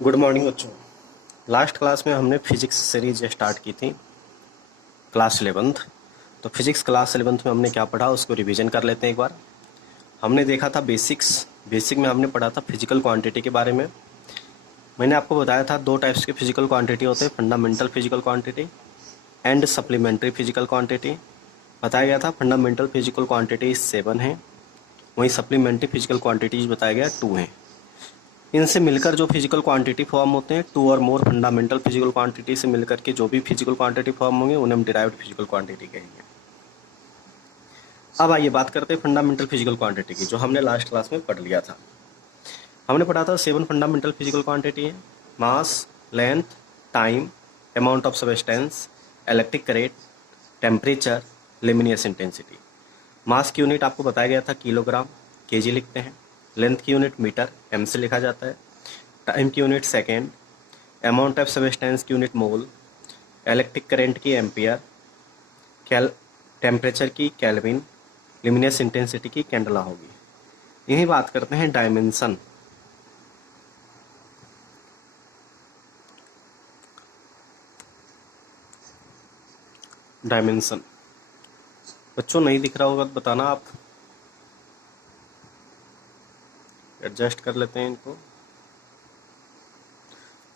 Good morning बच्चों। Last class में हमने फिजिक्स सीरीज स्टार्ट की थी, क्लास 11th। तो फिजिक्स क्लास 11th में हमने क्या पढ़ा उसको रिवीजन कर लेते हैं एक बार। हमने देखा था बेसिक में हमने पढ़ा था फिजिकल क्वांटिटी के बारे में। मैंने आपको बताया था दो टाइप्स के फिजिकल क्वांटिटी होते हैं, fundamental physical quantity and supplementary physical quantity. बताया गया था फंडामेंटल फिजिकल क्वांटिटी 7 है, वहीं सप्लीमेंट्री फिजिकल क्वांटिटीज बताया गया 2 है। इनसे मिलकर जो फिजिकल क्वांटिटी फॉर्म होते हैं, 2 और मोर फंडामेंटल फिजिकल क्वांटिटी से मिलकर के जो भी फिजिकल क्वांटिटी फॉर्म होंगे उन्हें हम डिराइव्ड फिजिकल क्वांटिटी कहेंगे। अब आइए बात करते हैं फंडामेंटल फिजिकल क्वांटिटी की, जो हमने लास्ट क्लास में पढ़ लिया था। हमने पढ़ा था 7 फंडामेंटल फिजिकल क्वांटिटी है: mass, length, time, amount of substance, electric current, temperature, luminous intensity. Mass की यूनिट आपको बताया गया था किलोग्राम, केजी लिखते हैं। लेंथ की यूनिट मीटर, एम से लिखा जाता है। टाइम की unit second, amount of substance की यूनिट मोल, इलेक्ट्रिक करंट की एम्पियर, कैल टेम्परेचर की केल्विन, लिमिनियस इंटेंसिटी की कैंडला होगी। यही बात करते हैं डायमेंशन। डायमेंशन बच्चों नहीं दिख रहा होगा तो बताना, आप एडजस्ट कर लेते हैं इनको।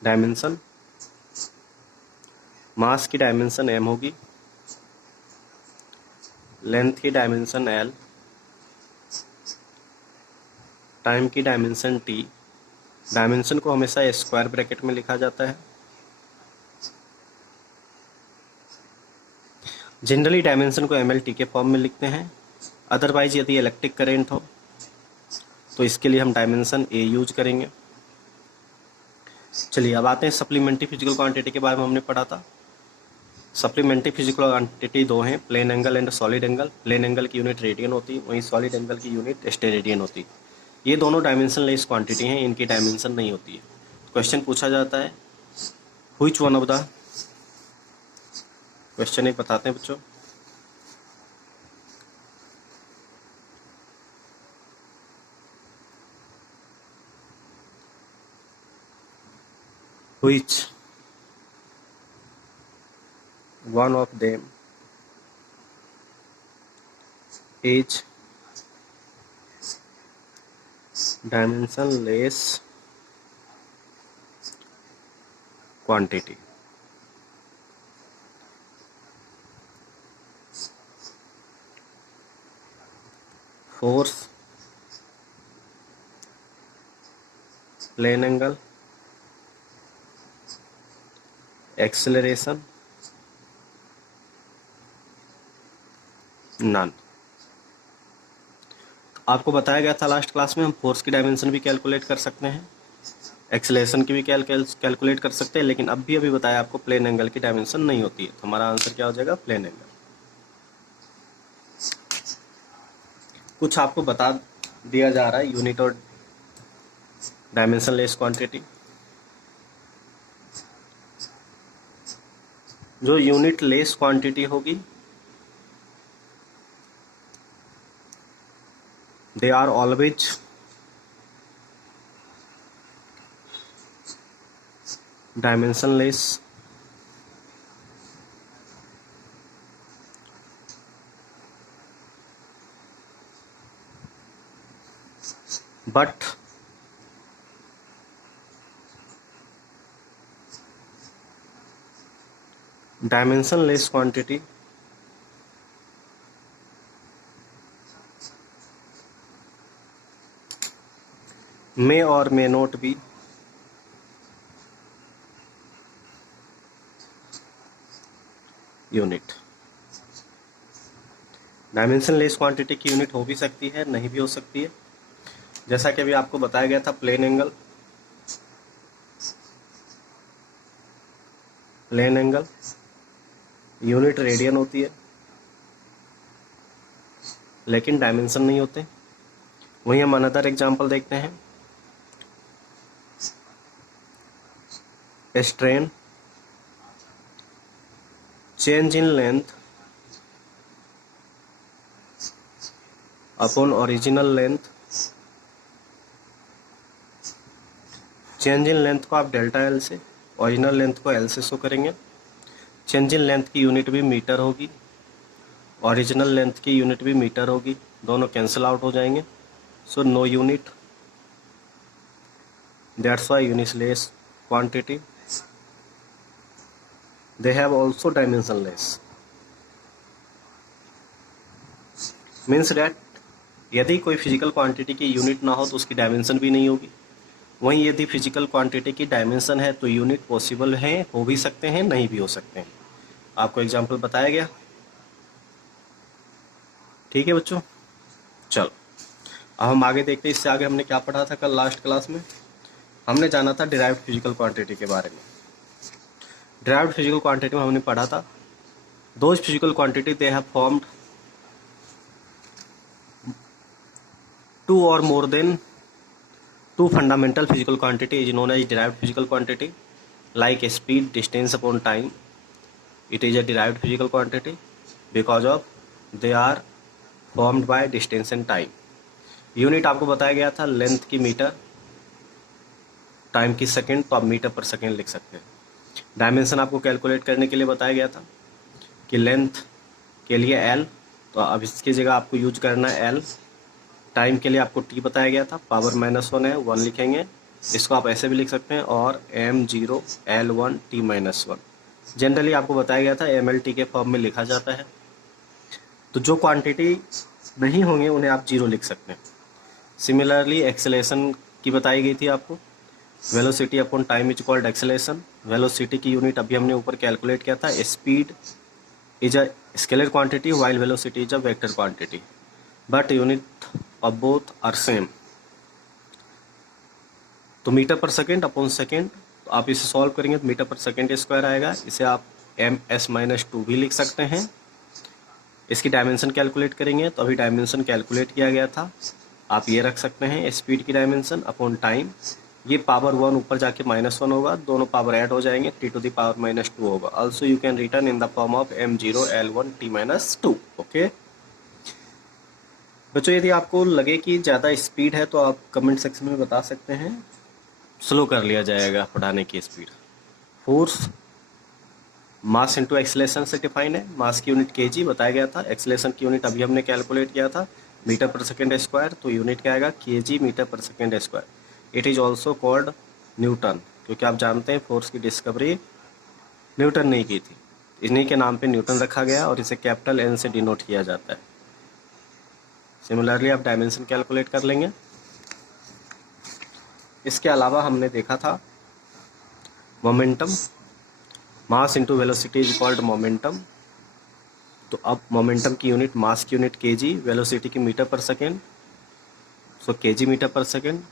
डायमेंशन, मास की डायमेंशन एम होगी, लेंथ की डायमेंशन एल, टाइम की डायमेंशन टी। डायमेंशन को हमेशा स्क्वायर ब्रैकेट में लिखा जाता है। जनरली डायमेंशन को एम एल टी के फॉर्म में लिखते हैं। अदरवाइज यदि इलेक्ट्रिक करेंट हो तो इसके लिए हम डायमेंशन ए यूज करेंगे। चलिए अब आते हैं सप्लीमेंट्री फिजिकल क्वांटिटी के बारे में। हमने पढ़ा था सप्लीमेंट्री फिजिकल क्वांटिटी दो हैं, plane angle and solid angle. Plane angle की यूनिट रेडियन होती है, वहीं सॉलिड एंगल की यूनिट स्टेरेडियन होती है। ये दोनों डायमेंशन लेस क्वांटिटी हैं, इनकी डायमेंशन नहीं होती है। क्वेश्चन पूछा जाता है which one of the, question एक बताते हैं बच्चों। Which one of them is dimensionless quantity. Force, plane angle, acceleration, none. आपको बताया गया था लास्ट क्लास में हम फोर्स की डायमेंशन भी कैलकुलेट कर सकते हैं, एक्सेलरेशन की भी कैलकुलेट कर सकते हैं, लेकिन अभी बताया आपको प्लेन एंगल की डायमेंशन नहीं होती है। तो हमारा आंसर क्या हो जाएगा? Plane angle. कुछ आपको बता दिया जा रहा है यूनिट और डायमेंशन लेस क्वांटिटी। जो यूनिट लेस क्वांटिटी होगी they are always dimensionless, but dimensionless quantity may or may not be unit. Dimensionless quantity की यूनिट हो भी सकती है, नहीं भी हो सकती है। जैसा कि अभी आपको बताया गया था प्लेन एंगल यूनिट रेडियन होती है, लेकिन डायमेंशन नहीं होते। वहीं हम अनदर एग्जांपल देखते हैं, strain, change in length upon original length change in length को आप डेल्टा एल से, ओरिजिनल लेंथ को एल से शो करेंगे। चेंज इन लेंथ की यूनिट भी मीटर होगी, ओरिजिनल लेंथ की यूनिट भी मीटर होगी, दोनों कैंसिल आउट हो जाएंगे। So no unit, that's why unitless quantity. They have also dimensionless, means that यदि कोई फिजिकल क्वांटिटी की यूनिट ना हो तो उसकी डायमेंशन भी नहीं होगी। वहीं यदि फिजिकल क्वांटिटी की डायमेंशन है तो यूनिट पॉसिबल है, हो भी सकते हैं, नहीं भी हो सकते हैं। आपको एग्जाम्पल बताया गया, ठीक है बच्चों। चलो अब हम आगे देखते हैं। इससे आगे हमने क्या पढ़ा था कल लास्ट क्लास में? हमने जाना था डिराइव्ड फिजिकल क्वांटिटी के बारे में। डिराइव्ड फिजिकल क्वांटिटी में हमने पढ़ा था those physical quantity they have formed two और more than two fundamental physical quantity is known as derived physical quantity, like speed, distance upon time. It is a derived physical quantity because of they are formed by distance and time. Unit आपको बताया गया था length की metre, time की second, तो आप metre पर second लिख सकते हैं। डायमेंशन आपको कैलकुलेट करने के लिए बताया गया था कि लेंथ के लिए एल, तो अब इसकी जगह आपको यूज करना है एल। टाइम के लिए आपको टी बताया गया था, पावर -1 है, 1 लिखेंगे। इसको आप ऐसे भी लिख सकते हैं, और m0 L1 T-1। जनरली आपको बताया गया था MLT के फॉर्म में लिखा जाता है। तो जो क्वांटिटी नहीं होंगे उन्हें आप 0 लिख सकते हैं। सिमिलरली एक्सेलेरेशन की बताई गई थी आपको, velocity upon time is called acceleration. Velocity की यूनिट अभी हमने ऊपर कैलकुलेट किया था, speed is a scalar quantity while velocity is a vector quantity, but unit of both are same. तो मीटर पर सेकेंड अपॉन सेकेंड, तो आप इसे सॉल्व करेंगे तो मीटर पर सेकेंड स्क्वायर आएगा। इसे आप ms-2 भी लिख सकते हैं। इसकी डायमेंशन कैलकुलेट करेंगे तो अभी डायमेंशन कैलकुलेट किया गया था, आप ये रख सकते हैं स्पीड की डायमेंशन अपॉन टाइम। ये पावर 1 ऊपर जाके -1 होगा, दोनों पावर ऐड हो जाएंगे, T⁻⁻2 होगा। Also you can return in the form of m0 L1 T-2। Okay बच्चों, यदि आपको लगे कि ज़्यादा स्पीड है तो आप कमेंट सेक्शन में बता सकते हैं, स्लो कर लिया जाएगा पढ़ाने की speed. Force mass into acceleration से डिफाइन है। मास की यूनिट केजी बताया गया था, एक्सेलेरेशन की यूनिट अभी हमने कैलकुलेट किया था मीटर पर सेकेंड स्क्वायर, तो यूनिट क्या आएगा केजी मीटर पर second square. It is also called Newton, क्योंकि आप जानते हैं फोर्स की डिस्कवरी न्यूटन ने की थी, इन्हीं के नाम पे न्यूटन रखा गया और इसे कैपिटल N से डिनोट किया जाता है। सिमिलरली आप डायमेंशन कैलकुलेट कर लेंगे। इसके अलावा हमने देखा था momentum, mass into velocity is called momentum. तो अब मोमेंटम की यूनिट, मास की यूनिट केजी, वेलोसिटी की मीटर पर सेकेंड, सो केजी मीटर पर सेकेंड।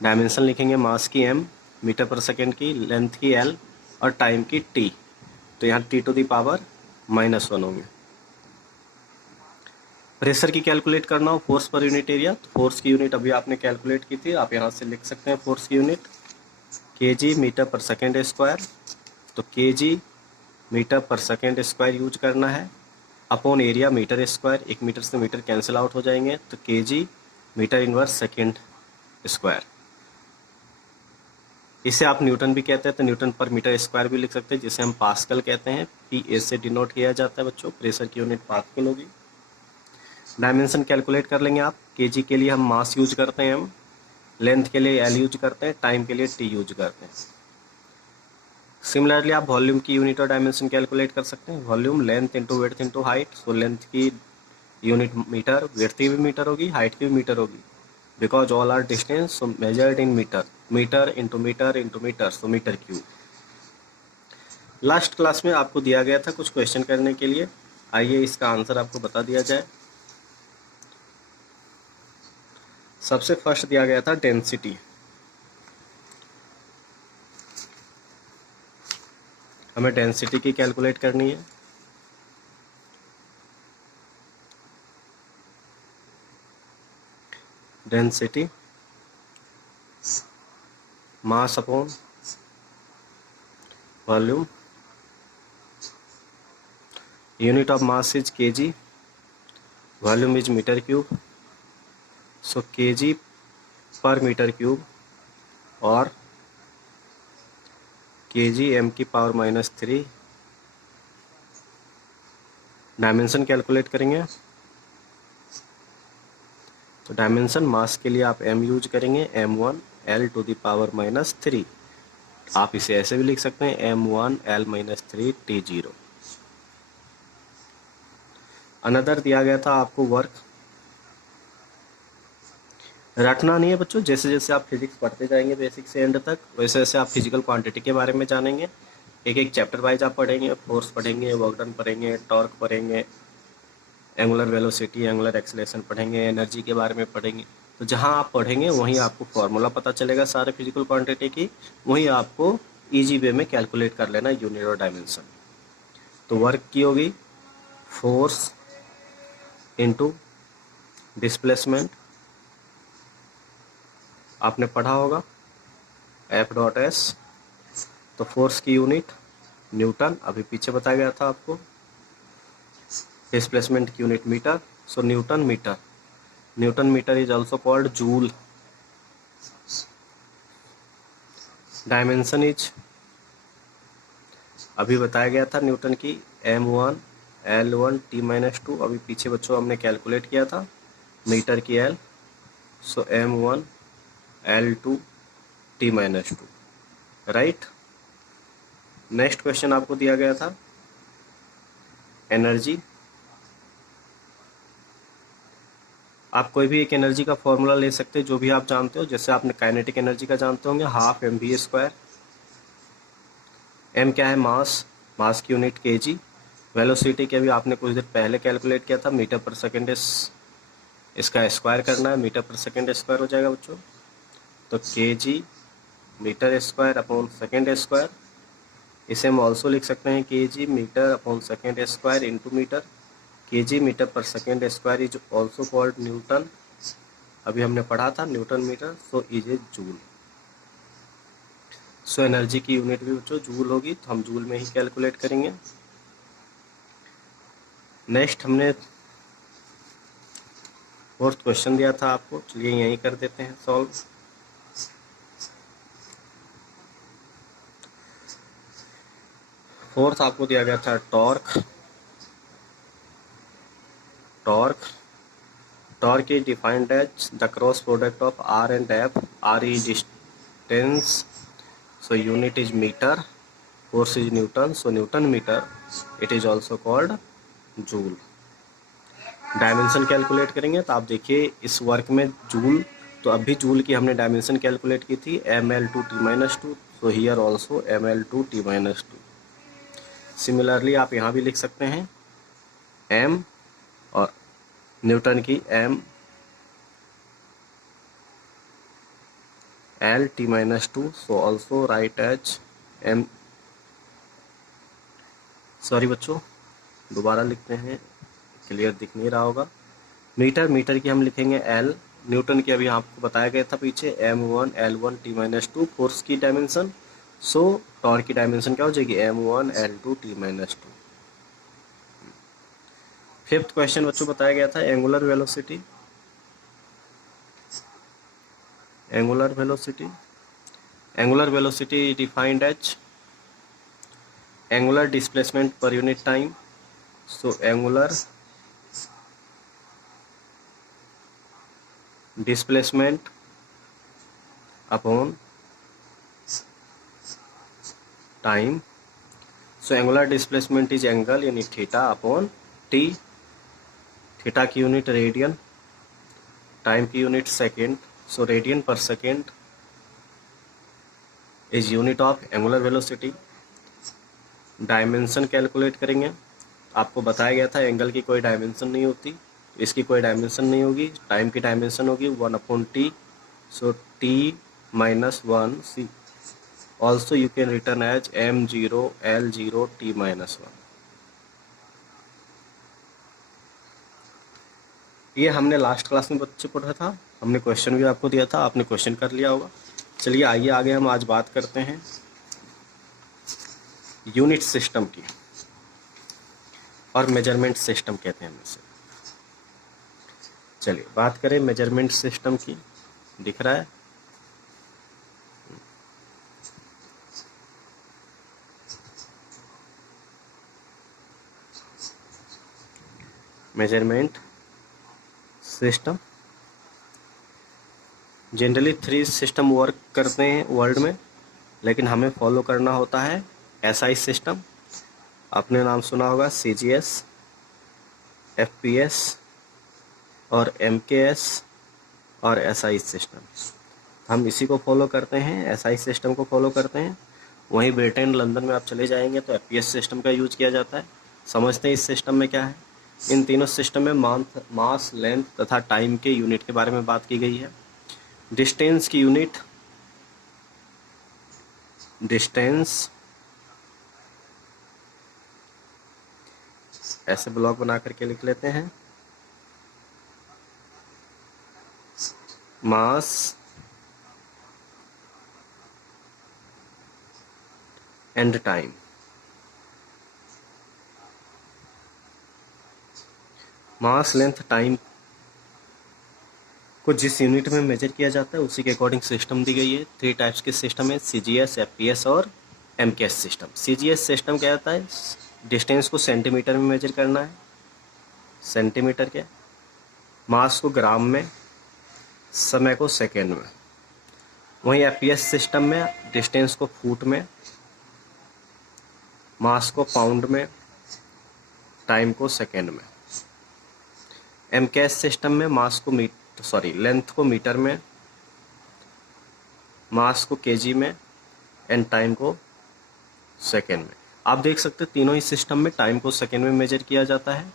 डायमेंशन लिखेंगे मास की m, मीटर पर सेकेंड की, लेंथ की l और टाइम की t। तो यहाँ T⁻⁻1 होंगे। प्रेशर की कैलकुलेट करना हो फोर्स पर यूनिट एरिया, तो फोर्स की यूनिट अभी आपने कैलकुलेट की थी, आप यहाँ से लिख सकते हैं फोर्स की यूनिट केजी मीटर पर सेकेंड स्क्वायर। तो केजी मीटर पर सेकेंड स्क्वायर यूज करना है अपॉन एरिया मीटर स्क्वायर, एक मीटर से मीटर कैंसिल आउट हो जाएंगे, तो KG metre inverse second square. इसे आप न्यूटन भी कहते हैं, तो न्यूटन पर मीटर स्क्वायर भी लिख सकते हैं, जिसे हम पास्कल कहते हैं, PA से डिनोट किया जाता है बच्चों। प्रेशर की यूनिट पास्कल होगी। डायमेंशन कैलकुलेट कर लेंगे आप। केजी के लिए हम मास यूज करते हैं, हम लेंथ के लिए L यूज करते हैं, टाइम के लिए T यूज करते हैं। सिमिलरली आप वॉल्यूम की यूनिट और डायमेंशन कैलकुलेट कर सकते हैं। Volume length into width into height, so length की यूनिट मीटर, विड्थ की भी मीटर होगी, हाइट की भी मीटर होगी, because all are distance, so measured in metre, metre into metre into metre, so metre cube. Last class में आपको दिया गया था कुछ क्वेश्चन करने के लिए, आइए इसका आंसर आपको बता दिया जाए। सबसे फर्स्ट दिया गया था डेंसिटी। हमें डेंसिटी की कैलकुलेट करनी है। Density mass upon volume, unit of mass is KG, volume is metre cube, so KG per metre cube और kg m⁻³ डायमेंशन कैलकुलेट करेंगे। तो डायमेंशन मास के लिए आप m यूज करेंगे, m1 L⁻³ आप इसे ऐसे भी लिख सकते हैं m1 L-3 T0। अनदर दिया गया था आपको वर्क, रटना नहीं है बच्चों, जैसे जैसे आप फिजिक्स पढ़ते जाएंगे बेसिक से एंड तक, वैसे वैसे आप फिजिकल क्वांटिटी के बारे में जानेंगे। एक एक चैप्टर वाइज आप पढ़ेंगे, फोर्स पढ़ेंगे, वर्क डन पढ़ेंगे, टॉर्क पढ़ेंगे, एंगुलर वेलोसिटी, एंगुलर एक्सेलरेशन पढ़ेंगे, एनर्जी के बारे में पढ़ेंगे। तो जहां आप पढ़ेंगे वहीं आपको फॉर्मूला पता चलेगा सारे फिजिकल क्वांटिटी की, वहीं आपको इजी वे में कैलकुलेट कर लेना यूनिट और डायमेंशन। तो वर्क की होगी फोर्स इनटू डिस्प्लेसमेंट, आपने पढ़ा होगा F.S। तो फोर्स की यूनिट न्यूटन, अभी पीछे बताया गया था आपको। डिस्प्लेसमेंट की unit metre, so newton metre. Newton metre is also called joule. Dimension is, अभी बताया गया था न्यूटन की m1 L1 T-2, अभी पीछे बच्चों हमने कैलकुलेट किया था मीटर की L, सो m1 L2 T-2, right. Next question आपको दिया गया था एनर्जी। आप कोई भी एक एनर्जी का फॉर्मूला ले सकते हैं जो भी आप जानते हो, जैसे आपने काइनेटिक एनर्जी का जानते होंगे 12 mv²। m क्या है, मास, मास की यूनिट kg। वेलोसिटी के अभी आपने कुछ देर पहले कैलकुलेट किया था मीटर पर सेकेंड, इसका स्क्वायर करना है, मीटर पर सेकेंड स्क्वायर हो जाएगा बच्चों। तो kg metre square upon second square, इसे हम ऑल्सो लिख सकते हैं kg metre upon second square into metre. kg metre पर second square is also called newton, अभी हमने पढ़ा था newton metre, so is a joule. So energy की यूनिट भी बच्चों जूल होगी, तो हम जूल में ही कैलकुलेट करेंगे। नेक्स्ट हमने फोर्थ क्वेश्चन दिया था आपको, चलिए यहीं कर देते हैं सॉल्व। फोर्थ आपको दिया गया था torque. Torque is defined as the cross product of R and F. R is distance, so unit is meter. Force is Newton, so Newton meter. It is also called joule. Dimension calculate करेंगे तो आप देखिए इस work में joule, तो अभी joule की हमने डायमेंशन कैलकुलेट की थी ml2 T-2, so here also ml2 T-2। Similarly आप यहाँ भी लिख सकते हैं m, और न्यूटन की m L-T-2, so also write as m, sorry बच्चों दोबारा लिखते हैं, क्लियर दिख नहीं रहा होगा। मीटर की हम लिखेंगे L, न्यूटन की अभी आपको बताया गया था पीछे m1 L1 T-2, फोर्स की डायमेंशन। सो टॉर्क की डायमेंशन क्या हो जाएगी m1 L2 T-2। Fifth question बच्चों बताया गया था angular velocity. Angular velocity defined as angular displacement per unit time, so angular displacement upon time. So angular displacement is angle यानी थीटा अपॉन टी। थीटा की unit radian, time की unit second, so radian per second is unit of angular velocity. Dimension calculate करेंगे, आपको बताया गया था angle की कोई डायमेंशन नहीं होती, इसकी कोई डायमेंशन नहीं होगी, टाइम की डायमेंशन होगी 1/t, so t-1 c, also you can return as m0 L0 t-1। ये हमने लास्ट क्लास में बच्चे पढ़ा था, हमने क्वेश्चन भी आपको दिया था, आपने क्वेश्चन कर लिया होगा। चलिए आइए आगे हम आज बात करते हैं यूनिट सिस्टम की, और मेजरमेंट सिस्टम कहते हैं हम इसे। चलिए बात करें मेजरमेंट सिस्टम की, दिख रहा है measurement system. Generally 3 system work करते हैं वर्ल्ड में, लेकिन हमें फॉलो करना होता है SI सिस्टम। आपने नाम सुना होगा CGS, FPS और MKS और SI सिस्टम। हम इसी को फॉलो करते हैं, SI सिस्टम को फॉलो करते हैं। वहीं ब्रिटेन लंदन में आप चले जाएंगे तो FPS सिस्टम का यूज किया जाता है। समझते हैं इस सिस्टम में क्या है। इन तीनों सिस्टम में मास, लेंथ तथा टाइम के यूनिट के बारे में बात की गई है। डिस्टेंस की यूनिट, डिस्टेंस ऐसे ब्लॉक बना करके लिख लेते हैं, mass and time. Mass, length, time को जिस यूनिट में मेजर किया जाता है उसी के अकॉर्डिंग सिस्टम दी गई है। 3 टाइप्स के सिस्टम है, CGS, FPS और MKS सिस्टम। CGS सिस्टम क्या होता है, डिस्टेंस को सेंटीमीटर में मेजर करना है, सेंटीमीटर के, मास को ग्राम में, समय को सेकेंड में। वहीं FPS सिस्टम में डिस्टेंस को फुट में, मास को पाउंड में, टाइम को सेकेंड में। MKS सिस्टम में मास को लेंथ को मीटर में, मास को केजी में एंड टाइम को सेकेंड में। आप देख सकते हैं तीनों ही सिस्टम में टाइम को सेकेंड में मेजर किया जाता है।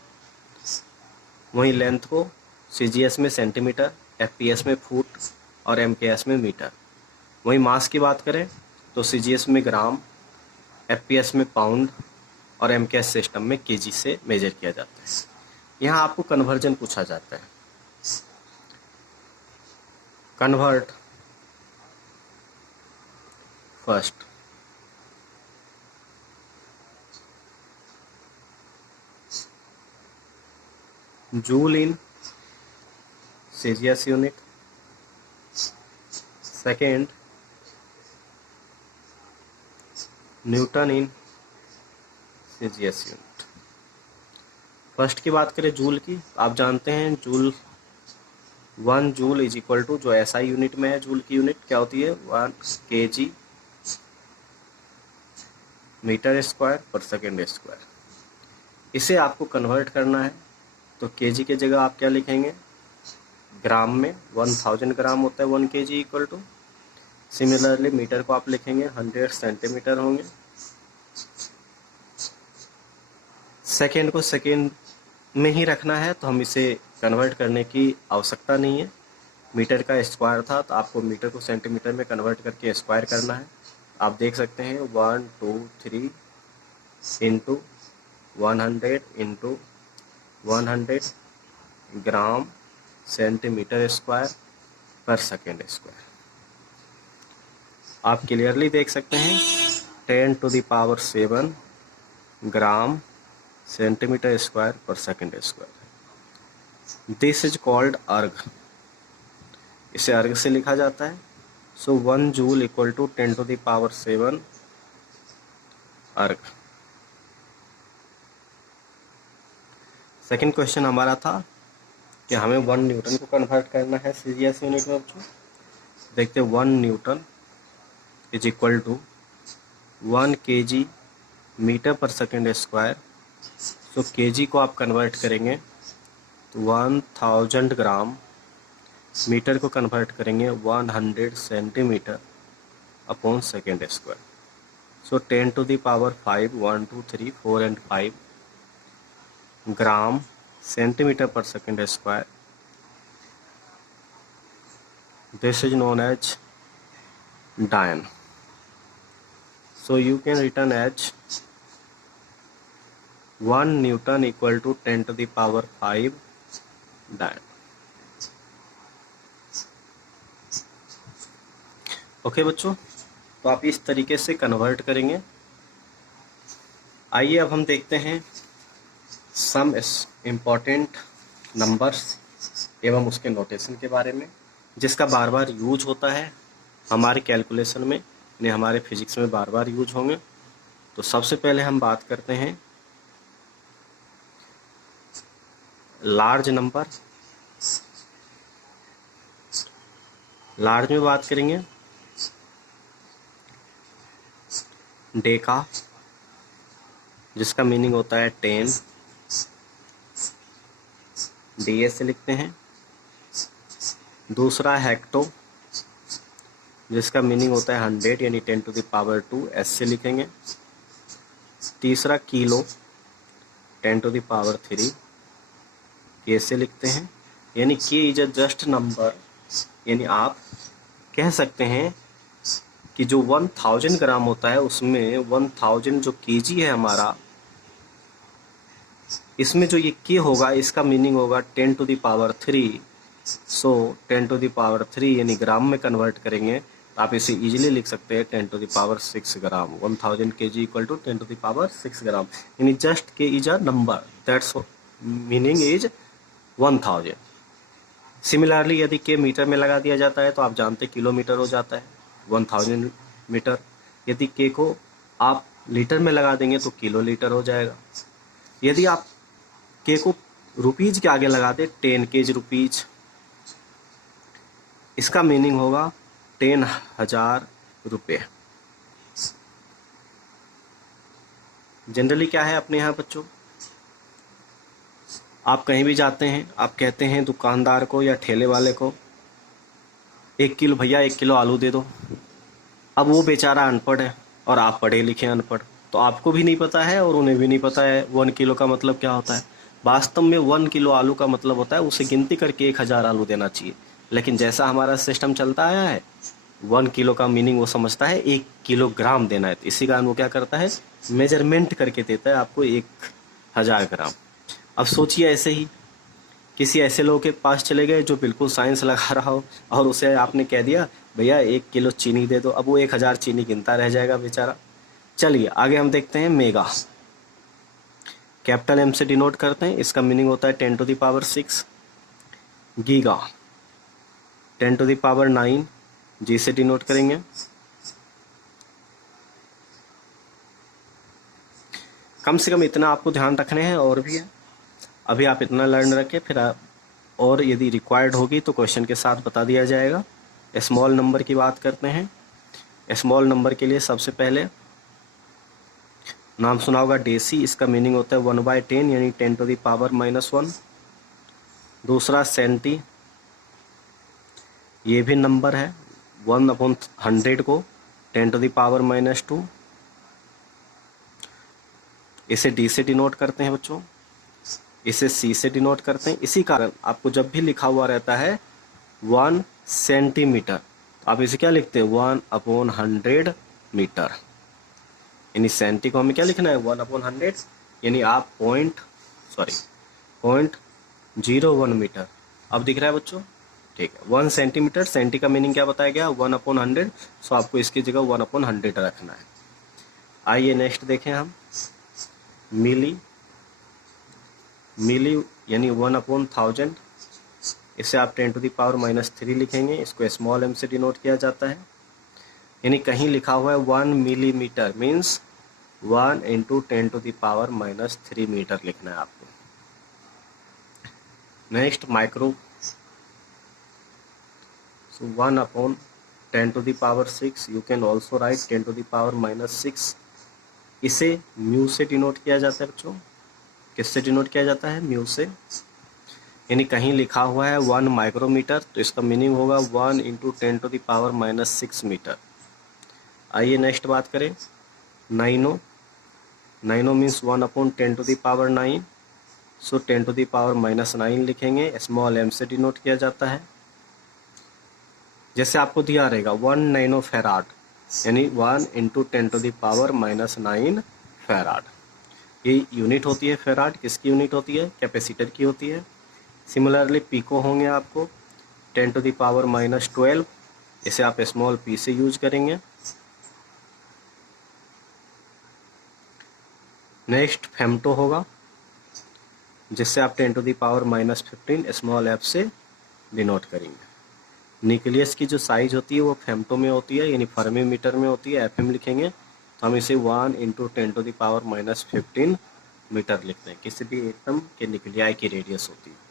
वहीं लेंथ को CGS में सेंटीमीटर, FPS में फुट और MKS में मीटर। वहीं मास की बात करें तो CGS में ग्राम, FPS में पाउंड और MKS सिस्टम में केजी से मेजर किया जाता है। यहाँ आपको कन्वर्जन पूछा जाता है। कन्वर्ट फर्स्ट जूल इन CGS यूनिट, सेकेंड न्यूटन इन CGS यूनिट। फर्स्ट की बात करें जूल की, आप जानते हैं joule 1 joule is equal to, जो SI यूनिट में है जूल की यूनिट क्या होती है, 1 kg मीटर स्क्वायर पर सेकेंड स्क्वायर। इसे आपको कन्वर्ट करना है तो kg के जगह आप क्या लिखेंगे, ग्राम में 1000 ग्राम होता है 1 kg equal to. Similarly metre को आप लिखेंगे 100 सेंटीमीटर होंगे। सेकेंड को सेकेंड में ही रखना है तो हम इसे कन्वर्ट करने की आवश्यकता नहीं है। मीटर का स्क्वायर था तो आपको मीटर को सेंटीमीटर में कन्वर्ट करके स्क्वायर करना है। आप देख सकते हैं 1 2 3 into 100 into 100 gram centimetre square पर सेकेंड स्क्वायर। आप क्लियरली देख सकते हैं 10⁻⁷ ग्राम सेंटीमीटर स्क्वायर पर second square. This is called अर्ग, इसे अर्ग से लिखा जाता है। सो 1 जूल इक्वल टू 10⁻⁷ अर्ग। सेकेंड क्वेश्चन हमारा था कि हमें 1 न्यूटन को कन्वर्ट करना है CGS यूनिट में। बच्चों देखते हैं 1 newton is equal to 1 kg metre पर सेकेंड स्क्वायर। सो kg को आप कन्वर्ट करेंगे तो 1000 ग्राम, मीटर को कन्वर्ट करेंगे 100 centimetre upon second square. So 10⁵ 1 2 3 4 and 5 gram centimetre पर second square. This is known as dyne. So you can written as 1 Newton equal to 10⁵ डायन। Okay बच्चों, तो आप इस तरीके से कन्वर्ट करेंगे। आइए अब हम देखते हैं सम इम्पॉर्टेंट नंबर्स एवं उसके नोटेशन के बारे में, जिसका बार बार यूज होता है हमारे कैलकुलेशन में, यानी हमारे फिजिक्स में बार बार यूज होंगे। तो सबसे पहले हम बात करते हैं लार्ज नंबर, लार्ज में बात करेंगे डेका, जिसका मीनिंग होता है 10, ds से लिखते हैं। दूसरा हेक्टो, जिसका मीनिंग होता है 100 यानी 10⁻², s से लिखेंगे। तीसरा किलो, 10⁻³ k से लिखते हैं, यानी k is a just number, यानी आप कह सकते हैं कि जो 1000 ग्राम होता है उसमें 1000 जो kg है हमारा, इसमें जो ये k होगा इसका मीनिंग होगा 10⁻³ सो 10⁻³ यानी ग्राम में कन्वर्ट करेंगे तो आप इसे इजीली लिख सकते हैं 10⁻6 ग्राम। 1000 kg इक्वल टू 10⁻6 ग्राम, यानी just k is a number, that's meaning is 1000। Similarly यदि k मीटर में लगा दिया जाता है तो आप जानते हैं किलोमीटर हो जाता है 1000 मीटर। यदि k को आप लीटर में लगा देंगे तो किलो लीटर हो जाएगा। यदि आप k को रुपीज के आगे लगा दे 10 kg रुपीज, इसका मीनिंग होगा 10,000 रुपये। जनरली क्या है अपने यहाँ बच्चों, आप कहीं भी जाते हैं, आप कहते हैं दुकानदार को या ठेले वाले को 1 किलो भैया 1 किलो आलू दे दो। अब वो बेचारा अनपढ़ है और आप पढ़े लिखे अनपढ़, तो आपको भी नहीं पता है और उन्हें भी नहीं पता है 1 किलो का मतलब क्या होता है। वास्तव में 1 किलो आलू का मतलब होता है उसे गिनती करके 1000 आलू देना चाहिए, लेकिन जैसा हमारा सिस्टम चलता आया है 1 किलो का मीनिंग वो समझता है 1 किलोग्राम देना है, तो इसी कारण वो क्या करता है मेजरमेंट करके देता है आपको 1000 ग्राम। अब सोचिए ऐसे ही किसी ऐसे लोग के पास चले गए जो बिल्कुल साइंस लगा रहा हो और उसे आपने कह दिया भैया 1 किलो चीनी दे दो, अब वो 1000 चीनी गिनता रह जाएगा बेचारा। चलिए आगे हम देखते हैं मेगा, कैपिटल M से डिनोट करते हैं, इसका मीनिंग होता है 10⁻6। गीगा 10⁻9 G से डिनोट करेंगे। कम से कम इतना आपको ध्यान रखने हैं, और भी है अभी आप इतना लर्न रखें, फिर आप और यदि रिक्वायर्ड होगी तो क्वेश्चन के साथ बता दिया जाएगा। स्मॉल नंबर की बात करते हैं। स्मॉल नंबर के लिए सबसे पहले नाम सुना होगा डेसी, इसका मीनिंग होता है 1/10 यानी 10⁻⁻1। दूसरा सेंटी, ये भी नंबर है 1/100 को 10⁻⁻2, इसे डी से डिनोट करते हैं बच्चों, इसे सी से डिनोट करते हैं। इसी कारण आपको जब भी लिखा हुआ रहता है 1 सेंटीमीटर, तो आप इसे क्या लिखते हैं 1/100 मीटर, यानी सेंटी को हमें क्या लिखना है 1/100, यानी आप 0.01 मीटर। अब दिख रहा है बच्चों, ठीक है 1 सेंटीमीटर, सेंटी का मीनिंग क्या बताया गया 1/100, सो आपको इसकी जगह 1/100 रखना है। आइए नेक्स्ट देखें हम मिली, मिली यानी 1/1000, इसे आप 10⁻³ लिखेंगे, इसको स्मॉल m से डिनोट किया जाता है, यानी कहीं लिखा हुआ है 1 मिलीमीटर मीन्स 1 × 10⁻³ मीटर लिखना है आपको। Next micro, 1/10⁻6, you can also right 10⁻⁻6, इसे म्यू से डिनोट किया जाता है बच्चों। किससे डिनोट किया जाता है म्यू से, यानी कहीं लिखा हुआ है 1 माइक्रोमीटर तो इसका मीनिंग होगा 1 × 10⁻⁻6 मीटर। आइए नेक्स्ट बात करें नाइनो, नाइनो मीन्स 1/10⁻9, सो 10⁻⁻9 लिखेंगे, स्मॉल m से डिनोट किया जाता है। जैसे आपको दिया रहेगा 1 नैनो फेराड, यानी 1 × 10⁻⁻9 फेराड, ये यूनिट होती है। फेराड किसकी यूनिट होती है, कैपेसिटर की होती है। सिमिलरली पिको होंगे आपको 10⁻⁻12, इसे आप स्मॉल p से यूज करेंगे। नेक्स्ट फेम्टो होगा, जिससे आप 10⁻⁻15 स्मॉल f से डिनोट करेंगे। न्यूक्लियस की जो साइज होती है वो फेम्टो में होती है, यानी फर्मी मीटर में होती है, FM लिखेंगे, तो हम इसे 1 × 10⁻⁻15 मीटर लिखते हैं, किसी भी एटम के न्यूक्लियाई की रेडियस होती है।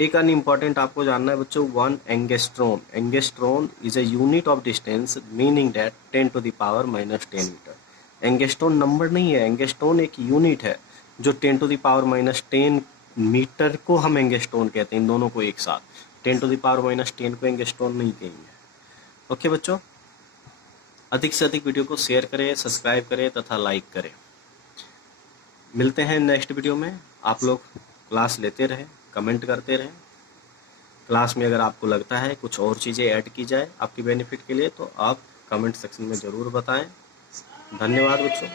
एक अन्य इंपॉर्टेंट आपको जानना है बच्चों, 1 angstrom. Angstrom is a unit of distance meaning that 10 to the power -10 metre. Angstrom number नहीं है, एंगस्ट्रॉन एक यूनिट है जो 10 टू द पावर -10 मीटर को हम एंगस्ट्रॉन कहते हैं, इन दोनों को एक साथ। 10 टू द पावर -10 को एंगस्ट्रॉन नहीं कहेंगे। ओके बच्चों, अधिक से अधिक वीडियो को शेयर करें, सब्सक्राइब करें तथा लाइक करें। मिलते हैं नेक्स्ट वीडियो में। आप लोग क्लास लेते रहें, कमेंट करते रहें। क्लास में अगर आपको लगता है कुछ और चीज़ें ऐड की जाए आपकी बेनिफिट के लिए, तो आप कमेंट सेक्शन में ज़रूर बताएं। धन्यवाद बच्चों।